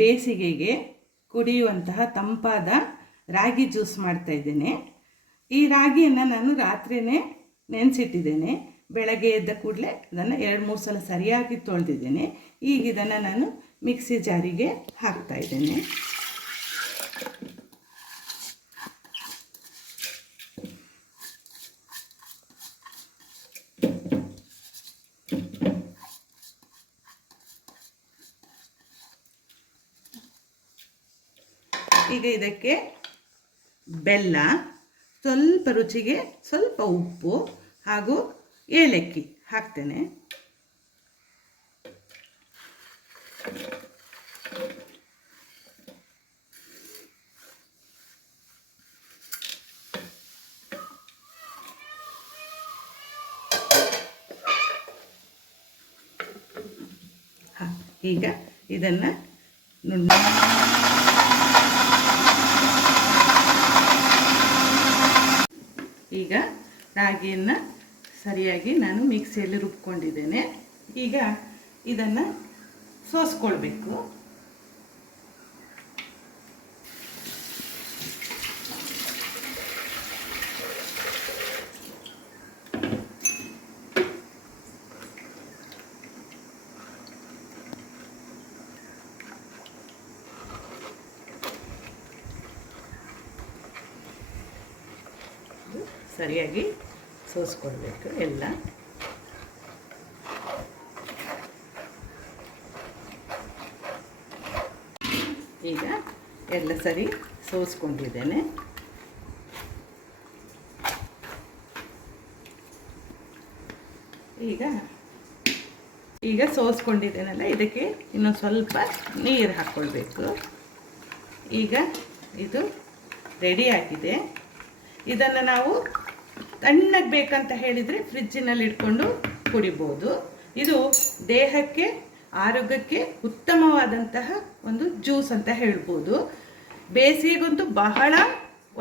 ಬೇಸಿಗೆಗೆ ಕುಡಿಯುವಂತಹ ತಂಪಾದ ರಾಗಿ ಜ್ಯೂಸ್ ಮಾಡ್ತಾಯಿದ್ದೇನೆ. ಈ ರಾಗಿಯನ್ನು ನಾನು ರಾತ್ರಿಯೇ ನೆನೆಸಿಟ್ಟಿದ್ದೇನೆ. ಬೆಳಗ್ಗೆ ಎದ್ದ ಕೂಡಲೇ ಅದನ್ನು 2-3 ಸಲ ಸರಿಯಾಗಿ ತೊಳೆದಿದ್ದೇನೆ. ಈಗ ಇದನ್ನು ನಾನು ಮಿಕ್ಸಿ ಜಾರಿಗೆ ಹಾಕ್ತಾಯಿದ್ದೇನೆ. ಈಗ ಇದಕ್ಕೆ ಬೆಲ್ಲ, ಸ್ವಲ್ಪ ರುಚಿಗೆ ಸ್ವಲ್ಪ ಉಪ್ಪು ಹಾಗೂ ಏಲಕ್ಕಿ ಹಾಕ್ತೇನೆ. ಈಗ ಇದನ್ನು ಈಗ ರಾಗಿಯನ್ನು ಸರಿಯಾಗಿ ನಾನು ಮಿಕ್ಸಿಯಲ್ಲಿ ರುಬ್ಕೊಂಡಿದ್ದೇನೆ. ಈಗ ಇದನ್ನು ಸೋಸ್ಕೊಳ್ಬೇಕು. ಸರಿಯಾಗಿ ಸೋಸ್ಕೊಳ್ಬೇಕು ಎಲ್ಲ. ಈಗ ಎಲ್ಲ ಸರಿ ಸೋಸ್ಕೊಂಡಿದ್ದೇನೆ. ಈಗ ಸೋಸ್ಕೊಂಡಿದ್ದೇನಲ್ಲ, ಇದಕ್ಕೆ ಇನ್ನೊಂದು ಸ್ವಲ್ಪ ನೀರು ಹಾಕ್ಕೊಳ್ಬೇಕು. ಈಗ ಇದು ರೆಡಿಯಾಗಿದೆ. ಇದನ್ನು ನಾವು ತಣ್ಣಗೆ ಬೇಕಂತ ಹೇಳಿದರೆ ಫ್ರಿಜ್ಜಿನಲ್ಲಿ ಇಟ್ಕೊಂಡು ಕುಡಿಬೋದು. ಇದು ದೇಹಕ್ಕೆ ಆರೋಗ್ಯಕ್ಕೆ ಉತ್ತಮವಾದಂತಹ ಒಂದು ಜ್ಯೂಸ್ ಅಂತ ಹೇಳ್ಬೋದು. ಬೇಸಿಗೆಗಂತೂ ಬಹಳ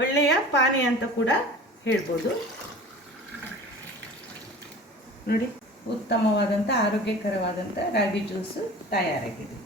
ಒಳ್ಳೆಯ ಪಾನೀಯ ಅಂತ ಕೂಡ ಹೇಳ್ಬೋದು. ನೋಡಿ, ಉತ್ತಮವಾದಂಥ ಆರೋಗ್ಯಕರವಾದಂಥ ರಾಗಿ ಜ್ಯೂಸು ತಯಾರಾಗಿದೆ.